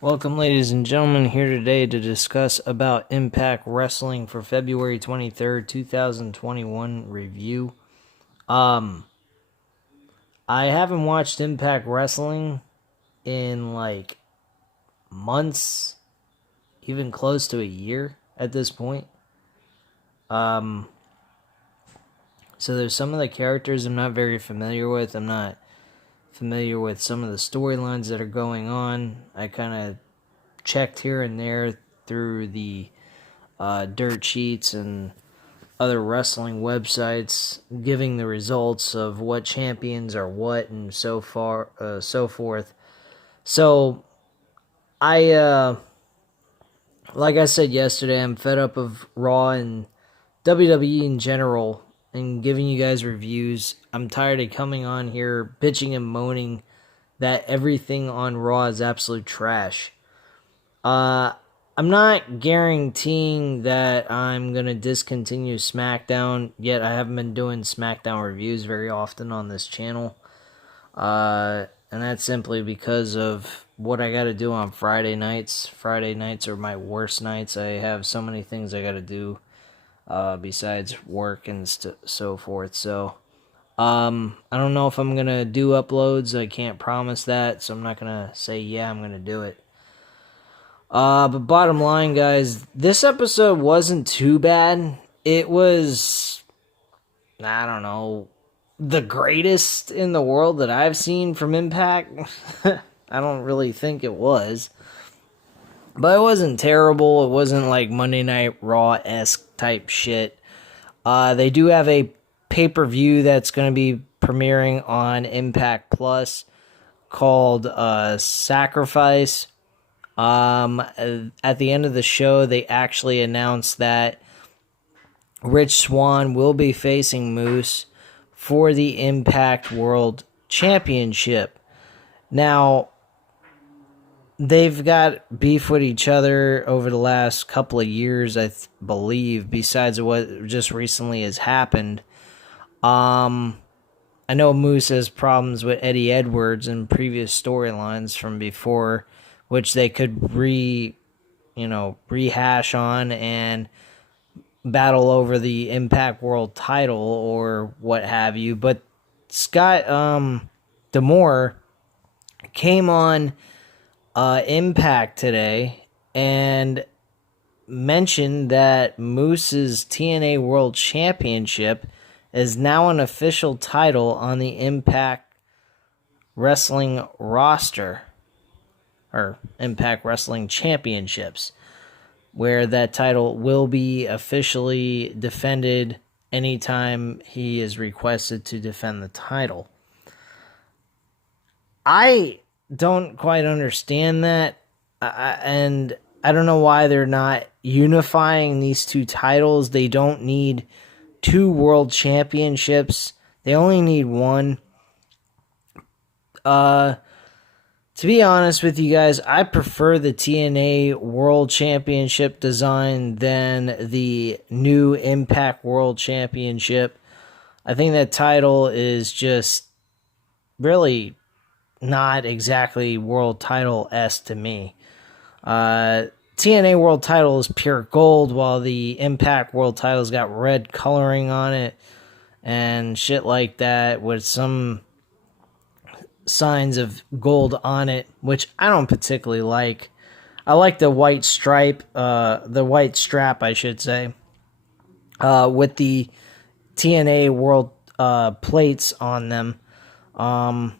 Welcome, ladies and gentlemen, here today to discuss about Impact Wrestling for February 23rd, 2021 review. I haven't watched Impact Wrestling in like months, even close to a year at this point. So there's some of the characters I'm not very familiar with. I'm not familiar with some of the storylines that are going on. I kind of checked here and there through the dirt sheets and other wrestling websites, giving the results of what champions are what and so forth. So I like I said yesterday, I'm fed up of Raw and WWE in general and giving you guys reviews. I'm tired of coming on here bitching and moaning that everything on Raw is absolute trash. I'm not guaranteeing that I'm going to discontinue SmackDown, yet I haven't been doing SmackDown reviews very often on this channel. And that's simply because of what I got to do on Friday nights. Friday nights are my worst nights. I have so many things I got to do besides work and so forth. So, I don't know if I'm going to do uploads. I can't promise that, so I'm not going to say, yeah, I'm going to do it. But bottom line, guys, this episode wasn't too bad. It was, I don't know, the greatest in the world that I've seen from Impact. I don't really think it was. But it wasn't terrible. It wasn't like Monday Night Raw-esque type shit. They do have a pay-per-view that's going to be premiering on Impact Plus called Sacrifice. At the end of the show, they actually announced that Rich Swann will be facing Moose for the Impact World Championship. Now, they've got beef with each other over the last couple of years, I believe, besides what just recently has happened. I know Moose has problems with Eddie Edwards in previous storylines from before, which they could rehash on and battle over the Impact World title or what have you. But Scott D'Amore came on Impact today and mentioned that Moose's TNA World Championship is now an official title on the Impact Wrestling roster, or Impact Wrestling Championships, where that title will be officially defended anytime he is requested to defend the title. I don't quite understand that, and I don't know why they're not unifying these two titles. They don't need two world championships. They only need one. To be honest with you guys, I prefer the TNA World Championship design than the new Impact World Championship. I think that title is just really not exactly world title-esque to me. TNA World title is pure gold, while the Impact World title's got red coloring on it and shit like that with some signs of gold on it, which I don't particularly like. I like the white stripe, the white strap, I should say, with the TNA World plates on them. I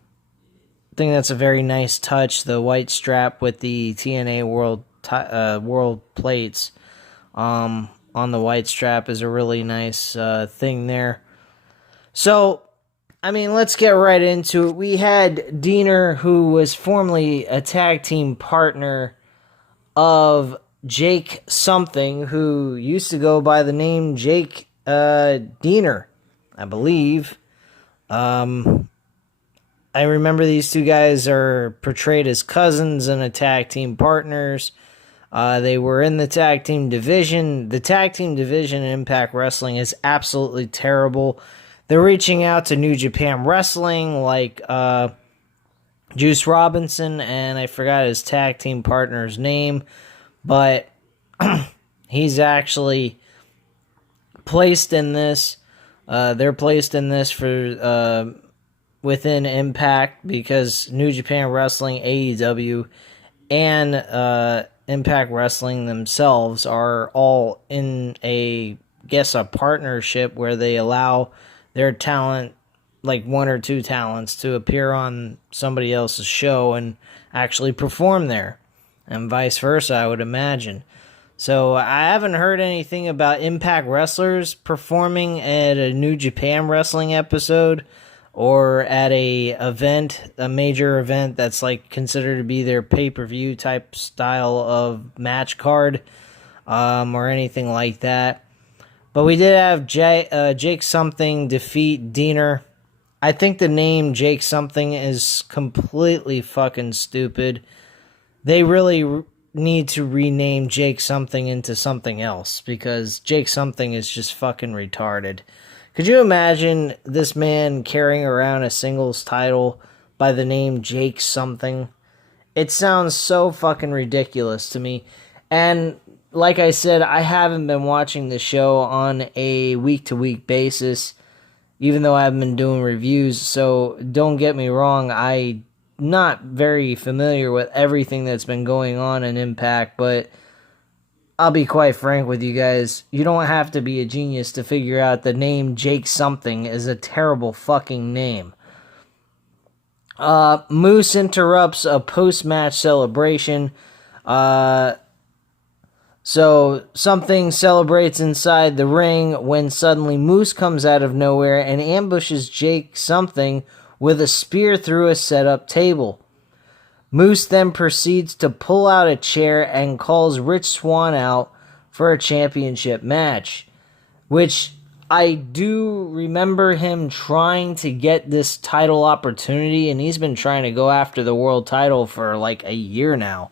think that's a very nice touch. The white strap with the TNA World World plates on the white strap is a really nice thing there. So, I mean, let's get right into it. We had Diener, who was formerly a tag team partner of Jake something, who used to go by the name Jake Diener, I believe. I remember these two guys are portrayed as cousins and tag team partners. They were in the tag team division. The tag team division in Impact Wrestling is absolutely terrible. They're reaching out to New Japan Wrestling, like Juice Robinson, and I forgot his tag team partner's name, but he's actually placed in this. They're placed in this for within Impact because New Japan Wrestling, AEW, and Impact Wrestling themselves are all in a partnership where they allow their talent, like one or two talents, to appear on somebody else's show and actually perform there, and vice versa, I would imagine. So I haven't heard anything about Impact wrestlers performing at a New Japan Wrestling episode or at a major event that's like considered to be their pay-per-view type style of match card, or anything like that. But we did have Jake Something defeat Diener. I think the name Jake Something is completely fucking stupid. They really need to rename Jake Something into something else because Jake Something is just fucking retarded. Could you imagine this man carrying around a singles title by the name Jake Something? It sounds so fucking ridiculous to me. And like I said, I haven't been watching the show on a week-to-week basis, even though I've been doing reviews. So don't get me wrong, I'm not very familiar with everything that's been going on in Impact, but I'll be quite frank with you guys. You don't have to be a genius to figure out the name Jake Something is a terrible fucking name. Moose interrupts a post-match celebration. So Something celebrates inside the ring when suddenly Moose comes out of nowhere and ambushes Jake Something with a spear through a set-up table. Moose then proceeds to pull out a chair and calls Rich Swann out for a championship match, which I do remember him trying to get this title opportunity, and he's been trying to go after the world title for like a year now,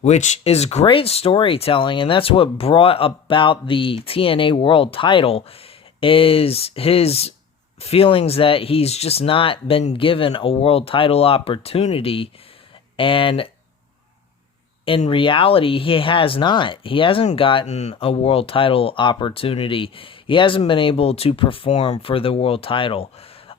which is great storytelling, and that's what brought about the TNA world title, is his feelings that he's just not been given a world title opportunity. And in reality, he has not. He hasn't gotten a world title opportunity. He hasn't been able to perform for the world title.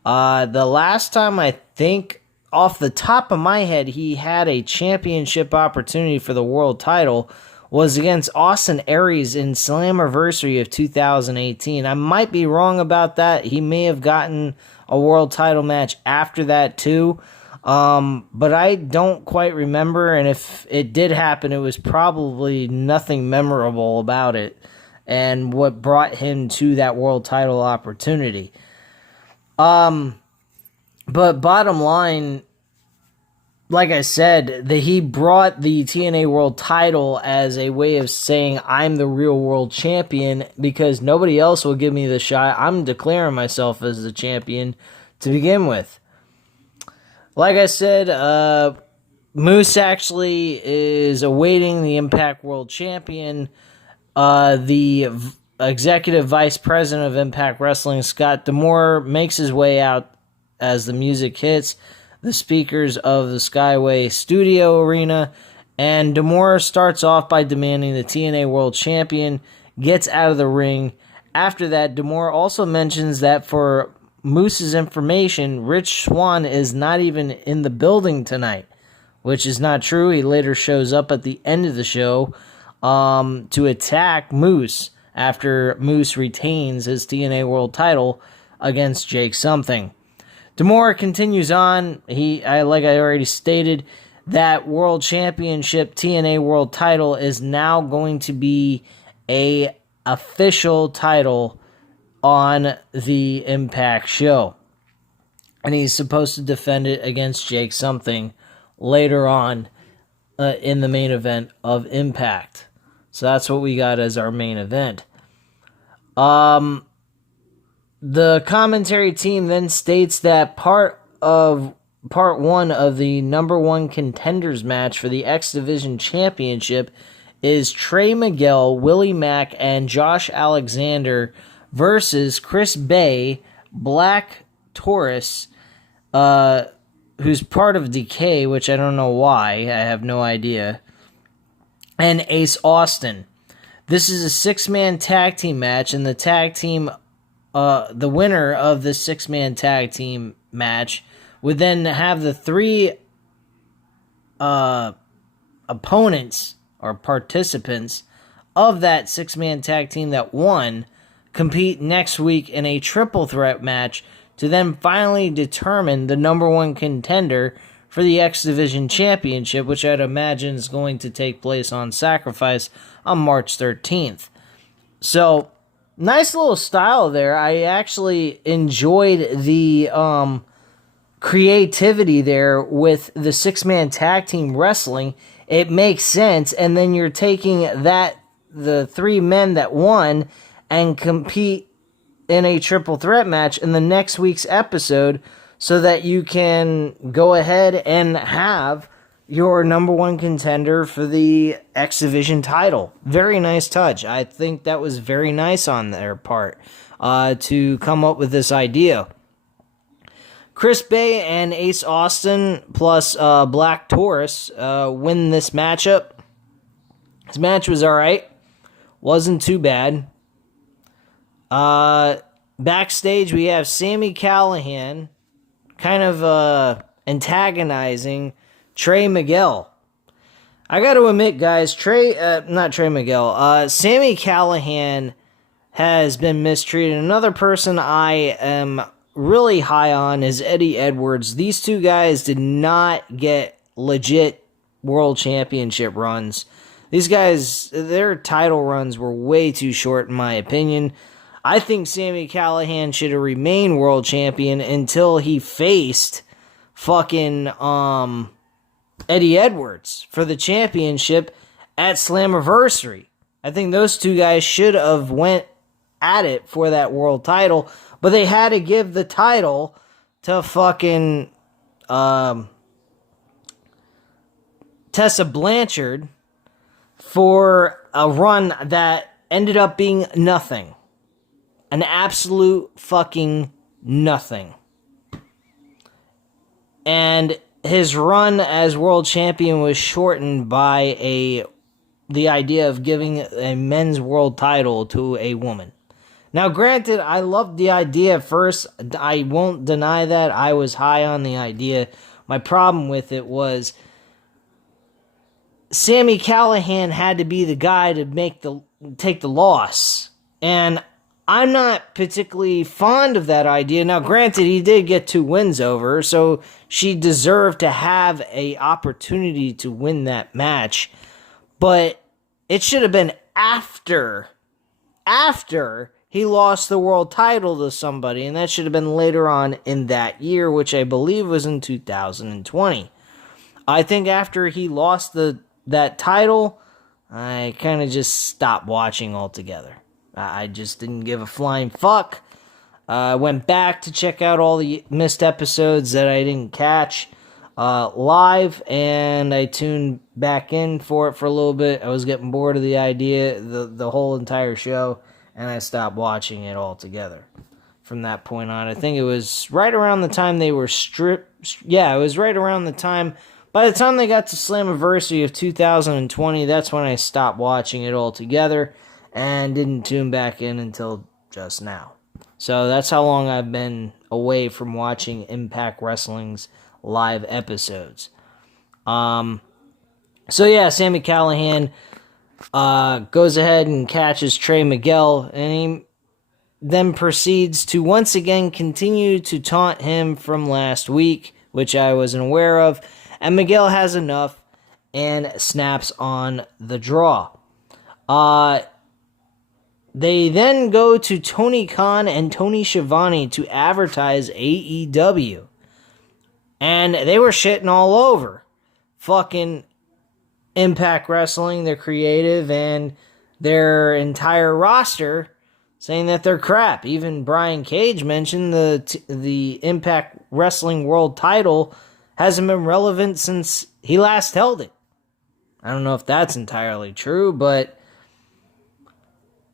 The last time, I think, off the top of my head, he had a championship opportunity for the world title was against Austin Aries in Slammiversary of 2018. I might be wrong about that. He may have gotten a world title match after that too. But I don't quite remember, and if it did happen, it was probably nothing memorable about it, and what brought him to that world title opportunity. But bottom line, like I said, he brought the TNA world title as a way of saying, I'm the real world champion, because nobody else will give me the shot. I'm declaring myself as the champion to begin with. Like I said, Moose actually is awaiting the Impact World Champion. The Executive Vice President of Impact Wrestling, Scott D'Amore, makes his way out as the music hits the speakers of the Skyway Studio Arena, and D'Amore starts off by demanding the TNA World Champion gets out of the ring. After that, D'Amore also mentions that for Moose's information, Rich Swann is not even in the building tonight, which is not true. He later shows up at the end of the show to attack Moose after Moose retains his TNA World title against Jake Something. D'Amore continues on. Like I already stated, that World Championship TNA World title is now going to be a official title on the Impact show. And he's supposed to defend it against Jake Something later on in the main event of Impact. So that's what we got as our main event. The commentary team then states that part one of the number one contenders match for the X Division Championship is Trey Miguel, Willie Mack, and Josh Alexander versus Chris Bay, Black Taurus, who's part of Decay, which I don't know why. I have no idea. And Ace Austin. This is a 6-man tag team match, and the tag team, the winner of the 6-man tag team match would then have the 3 opponents or participants of that 6-man tag team that won compete next week in a triple threat match to then finally determine the number 1 contender for the X Division Championship, which I'd imagine is going to take place on Sacrifice on March 13th. So, nice little style there. I actually enjoyed the creativity there with the 6-man tag team wrestling. It makes sense, and then you're taking the 3 men that won and compete in a triple threat match in the next week's episode so that you can go ahead and have your number 1 contender for the X Division title. Very nice touch. I think that was very nice on their part to come up with this idea. Chris Bay and Ace Austin plus Black Taurus win this matchup. This match was alright. Wasn't too bad. Backstage, we have Sami Callihan kind of antagonizing Trey Miguel. I got to admit, guys, Sami Callihan has been mistreated. Another person I am really high on is Eddie Edwards. These two guys did not get legit world championship runs. These guys, their title runs were way too short, in my opinion. I think Sami Callihan should have remained world champion until he faced fucking Eddie Edwards for the championship at Slammiversary. I think those two guys should have went at it for that world title, but they had to give the title to fucking Tessa Blanchard for a run that ended up being nothing. An absolute fucking nothing. And his run as world champion was shortened by the idea of giving a men's world title to a woman. Now, granted, I loved the idea at first. I won't deny that. I was high on the idea. My problem with it was Sami Callihan had to be the guy to take the loss. And I'm not particularly fond of that idea. Now, granted, he did get 2 wins over her, so she deserved to have an opportunity to win that match. But it should have been after he lost the world title to somebody, and that should have been later on in that year, which I believe was in 2020. I think after he lost that title, I kind of just stopped watching altogether. I just didn't give a flying fuck. I went back to check out all the missed episodes that I didn't catch live, and I tuned back in for it for a little bit. I was getting bored of the idea, the whole entire show, and I stopped watching it altogether. From that point on, I think it was right around the time they were stripped. Yeah, it was right around the time. By the time they got to Slammiversary of 2020, that's when I stopped watching it altogether and didn't tune back in until just now. So that's how long I've been away from watching Impact Wrestling's live episodes. So yeah, Sami Callihan goes ahead and catches Trey Miguel, and he then proceeds to once again continue to taunt him from last week, which I wasn't aware of, and Miguel has enough and snaps on the draw. They then go to Tony Khan and Tony Schiavone to advertise AEW. And they were shitting all over fucking Impact Wrestling, their creative, and their entire roster, saying that they're crap. Even Brian Cage mentioned the Impact Wrestling World title hasn't been relevant since he last held it. I don't know if that's entirely true, but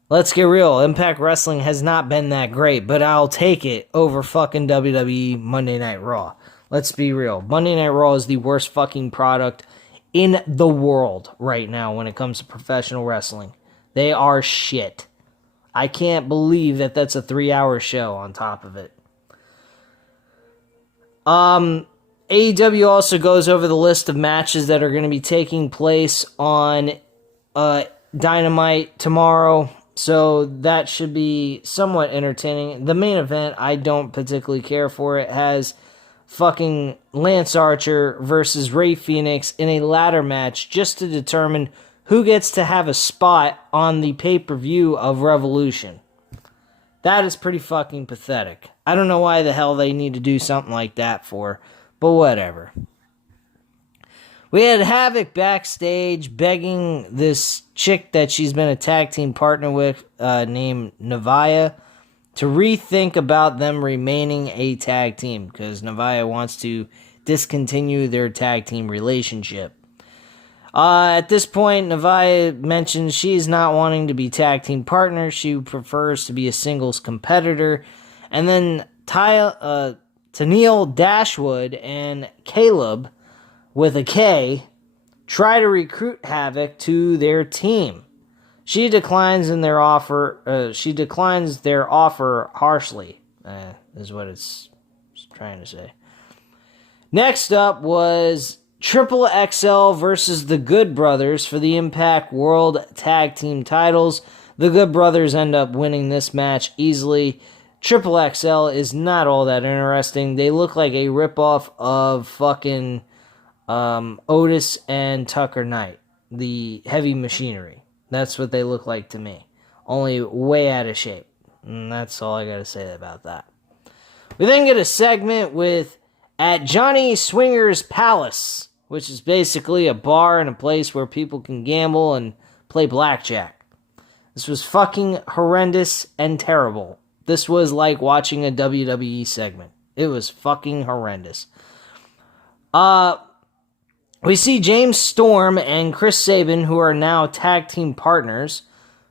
let's get real. Impact Wrestling has not been that great, but I'll take it over fucking WWE Monday Night Raw. Let's be real. Monday Night Raw is the worst fucking product in the world right now when it comes to professional wrestling. They are shit. I can't believe that that's a 3-hour show on top of it. AEW also goes over the list of matches that are going to be taking place on Dynamite tomorrow. So that should be somewhat entertaining. The main event, I don't particularly care for. It has fucking Lance Archer versus Rey Fenix in a ladder match just to determine who gets to have a spot on the pay-per-view of Revolution. That is pretty fucking pathetic. I don't know why the hell they need to do something like that for, but whatever. We had Havoc backstage begging this chick that she's been a tag team partner with, named Navia, to rethink about them remaining a tag team, because Navia wants to discontinue their tag team relationship. At this point, Navia mentions she's not wanting to be tag team partners. She prefers to be a singles competitor. And then Tennille Dashwood and Caleb, with a K, try to recruit Havoc to their team. She declines their offer harshly, is what it's trying to say. Next up was Triple XL versus the Good Brothers for the Impact World Tag Team titles. The Good Brothers end up winning this match easily. Triple XL is not all that interesting. They look like a ripoff of fucking Otis and Tucker Knight, the Heavy Machinery. That's what they look like to me. Only way out of shape. And that's all I gotta say about that. We then get a segment with At Johnny Swinger's Palace, which is basically a bar and a place where people can gamble and play blackjack. This was fucking horrendous and terrible. This was like watching a WWE segment. It was fucking horrendous. We see James Storm and Chris Sabin, who are now tag team partners.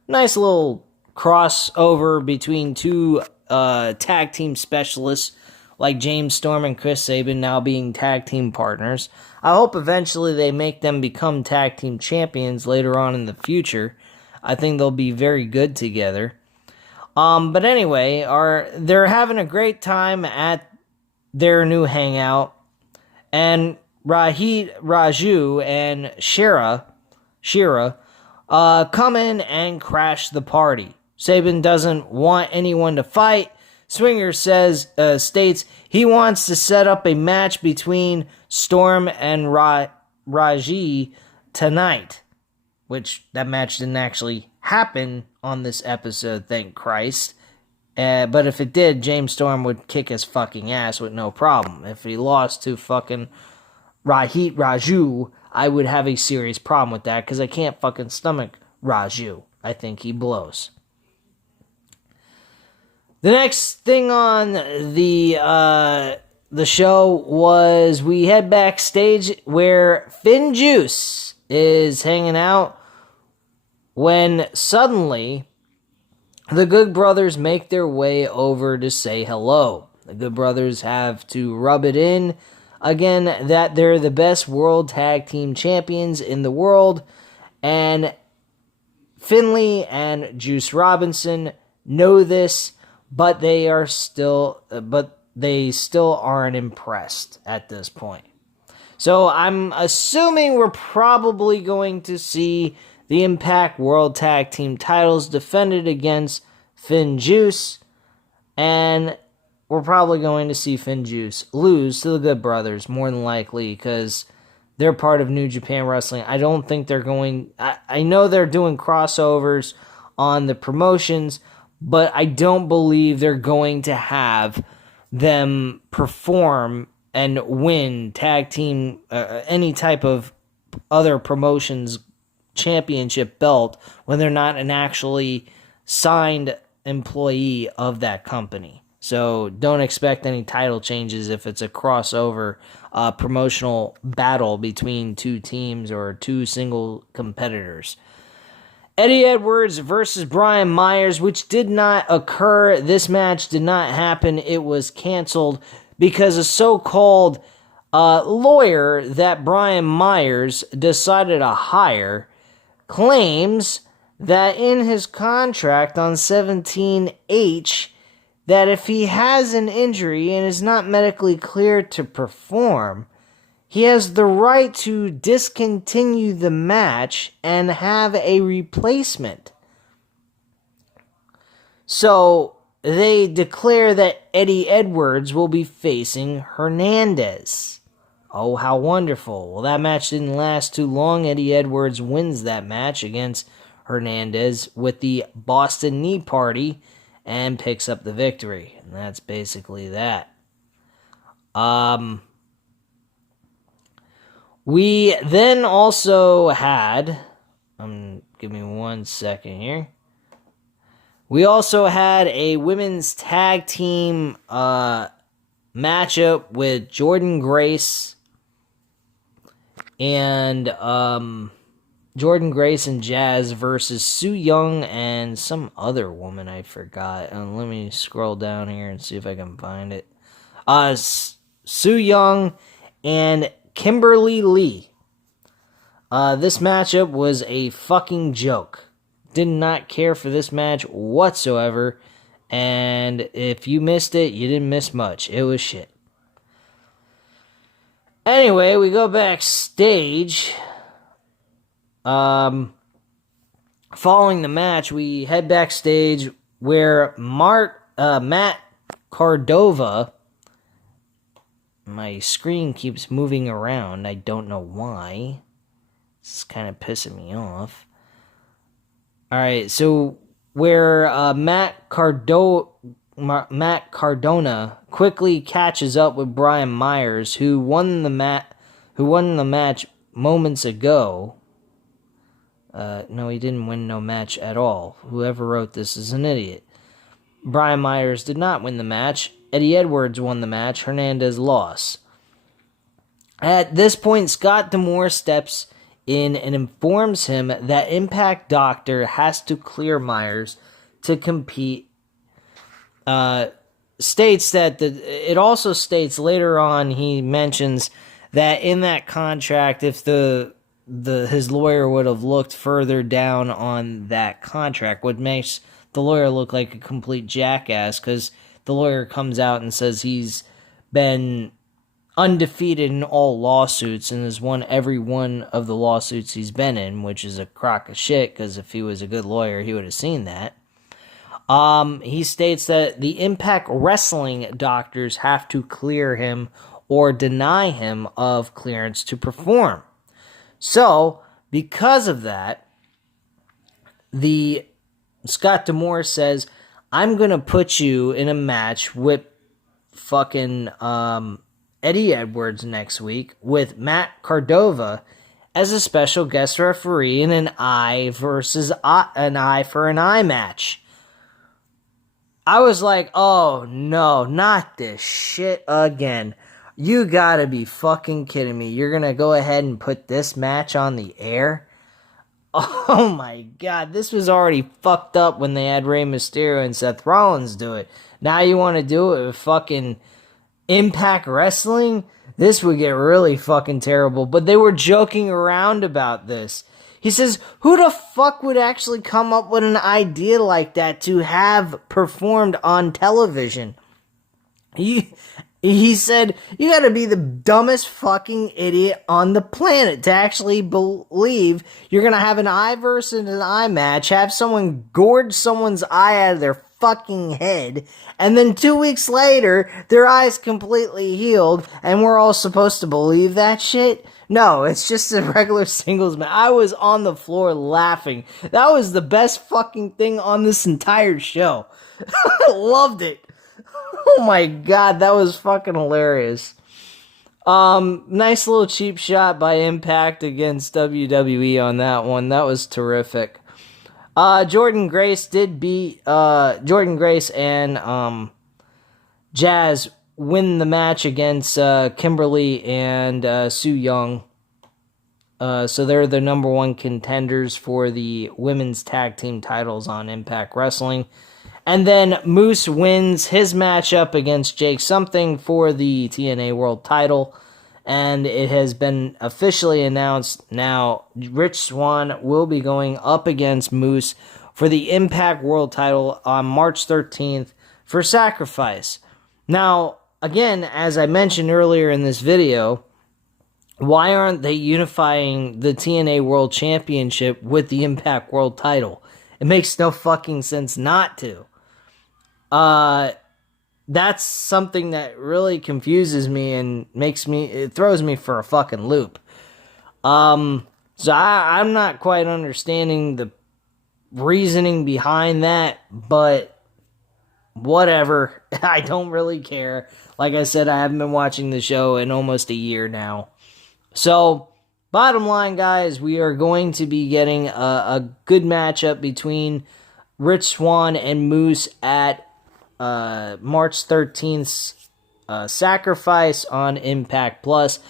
Nice little crossover between two tag team specialists like James Storm and Chris Sabin now being tag team partners. I hope eventually they make them become tag team champions later on in the future. I think they'll be very good together. But anyway, they're having a great time at their new hangout. And Raju and Shira come in and crash the party. Sabin doesn't want anyone to fight. Swinger states he wants to set up a match between Storm and Raji tonight, which that match didn't actually happen on this episode, thank Christ. But if it did, James Storm would kick his fucking ass with no problem. If he lost to fucking Raju, I would have a serious problem with that, because I can't fucking stomach Raju. I think he blows. The next thing on the show was we head backstage where Finn Juice is hanging out when suddenly the Good Brothers make their way over to say hello. The Good Brothers have to rub it in again that they're the best world tag team champions in the world, and Finlay and Juice Robinson know this, but they still aren't impressed at this point. So I'm assuming we're probably going to see the Impact World Tag Team titles defended against Finn Juice, and we're probably going to see Finn Juice lose to the Good Brothers, more than likely, because they're part of New Japan Wrestling. I don't think they're going... I know they're doing crossovers on the promotions, but I don't believe they're going to have them perform and win tag team, any type of other promotions championship belt when they're not an actually signed employee of that company. So don't expect any title changes if it's a crossover promotional battle between two teams or two single competitors. Eddie Edwards versus Brian Myers, which did not occur. This match did not happen. It was canceled because a so-called lawyer that Brian Myers decided to hire claims that in his contract on 17H, that if he has an injury and is not medically cleared to perform, he has the right to discontinue the match and have a replacement. So they declare that Eddie Edwards will be facing Hernandez. Oh, how wonderful. Well, that match didn't last too long. Eddie Edwards wins that match against Hernandez with the Boston Knee Party and picks up the victory. And that's basically that. We then also had, give me 1 second here. We also had a women's tag team matchup with Jordynne Grace and Jordynne Grace and Jazz versus Su Yung and some other woman I forgot. Let me scroll down here and see if I can find it. Su Yung and Kimberly Lee. This matchup was a fucking joke. Did not care for this match whatsoever. And if you missed it, you didn't miss much. It was shit. Anyway, we go backstage. Following the match, we head backstage where Matt Cardova. My screen keeps moving around. I don't know why. It's kind of pissing me off. Alright, so where Matt Cardona quickly catches up with Brian Myers, who won the match moments ago. No, he didn't win no match at all. Whoever wrote this is an idiot. Brian Myers did not win the match. Eddie Edwards won the match. Hernandez lost. At this point, Scott D'Amore steps in and informs him that Impact Doctor has to clear Myers to compete. States that it also states later on, he mentions that in that contract, if his lawyer would have looked further down on that contract, what makes the lawyer look like a complete jackass, because the lawyer comes out and says he's been undefeated in all lawsuits and has won every one of the lawsuits he's been in, which is a crock of shit, because if he was a good lawyer, he would have seen that. He states that the Impact Wrestling doctors have to clear him or deny him of clearance to perform. So, because of that, Scott D'Amore says, I'm going to put you in a match with fucking Eddie Edwards next week with Matt Cardova as a special guest referee in an eye for an eye match. I was like, oh no, not this shit again. You gotta be fucking kidding me. You're gonna go ahead and put this match on the air? Oh my god, this was already fucked up when they had Rey Mysterio and Seth Rollins do it. Now you want to do it with fucking Impact Wrestling? This would get really fucking terrible. But they were joking around about this. He says, who the fuck would actually come up with an idea like that to have performed on television? He said, you gotta be the dumbest fucking idiot on the planet to actually believe you're gonna have an eye versus an eye match, have someone gorge someone's eye out of their fucking head, and then 2 weeks later, their eye's completely healed, and we're all supposed to believe that shit? No, it's just a regular singles match. I was on the floor laughing. That was the best fucking thing on this entire show. I loved it. Oh my god, that was fucking hilarious. Nice little cheap shot by Impact against WWE on that one. That was terrific. Jordynne Grace did beat Jordynne Grace and Jazz win the match against Kimberly and Su Yung. So they're the number one contenders for the women's tag team titles on Impact Wrestling. And then Moose wins his matchup against Jake Something for the TNA World title. And it has been officially announced now Rich Swann will be going up against Moose for the Impact World title on March 13th for Sacrifice. Now, again, as I mentioned earlier in this video, why aren't they unifying the TNA World Championship with the Impact World title? It makes no fucking sense not to. That's something that really confuses me and it throws me for a fucking loop. So I'm not quite understanding the reasoning behind that, but whatever. I don't really care. Like I said, I haven't been watching the show in almost a year now. So, bottom line, guys, we are going to be getting a good matchup between Rich Swann and Moose at March 13th's Sacrifice on Impact Plus.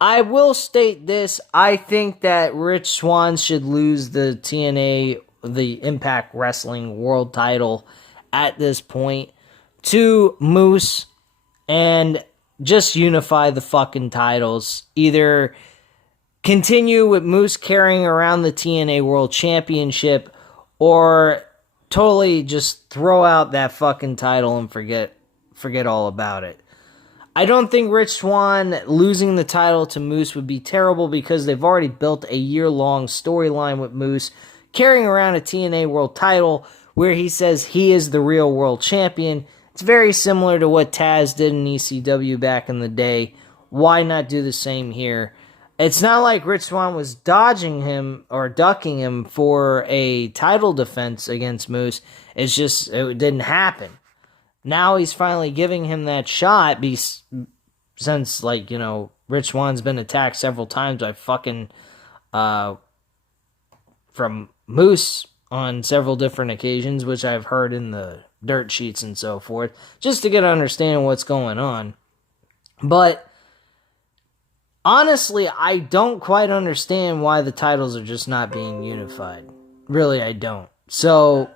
I will state this. I think that Rich Swann should lose the TNA, the Impact Wrestling World title at this point to Moose and just unify the fucking titles. Either continue with Moose carrying around the TNA World Championship or totally just throw out that fucking title and forget all about it. I don't think Rich Swann losing the title to Moose would be terrible because they've already built a year-long storyline with Moose carrying around a TNA World title where he says he is the real world champion. It's very similar to what Taz did in ECW back in the day. Why not do the same here? It's not like Rich Swann was dodging him or ducking him for a title defense against Moose. It's just, it didn't happen. Now he's finally giving him that shot since, like, you know, Rich Swann's been attacked several times by fucking, from Moose on several different occasions, which I've heard in the dirt sheets and so forth, just to get an understanding of what's going on. But honestly, I don't quite understand why the titles are just not being unified. Really, I don't. So,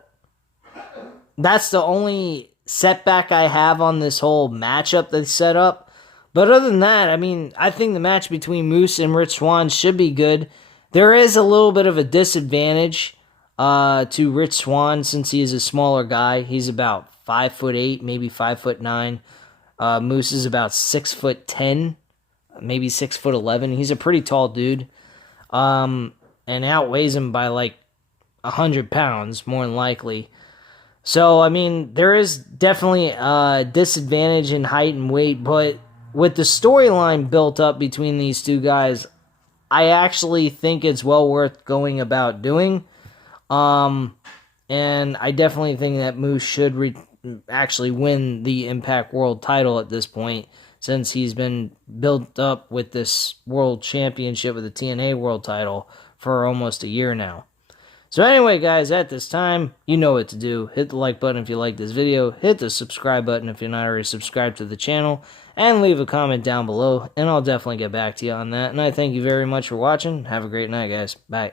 that's the only setback I have on this whole matchup that's set up. But other than that, I mean, I think the match between Moose and Rich Swann should be good. There is a little bit of a disadvantage to Rich Swann since he is a smaller guy. He's about 5'8", maybe 5'9". Moose is about 6'10", maybe 6'11". He's a pretty tall dude, and outweighs him by like 100 pounds more than likely. So I mean, there is definitely a disadvantage in height and weight, but with the storyline built up between these two guys, I actually think it's well worth going about doing. And I definitely think that Moose should actually win the Impact World title at this point, since he's been built up with this World Championship with the TNA World title for almost a year now. So anyway, guys, at this time, you know what to do. Hit the like button if you like this video, hit the subscribe button if you're not already subscribed to the channel, and leave a comment down below, and I'll definitely get back to you on that. And I thank you very much for watching. Have a great night, guys. Bye.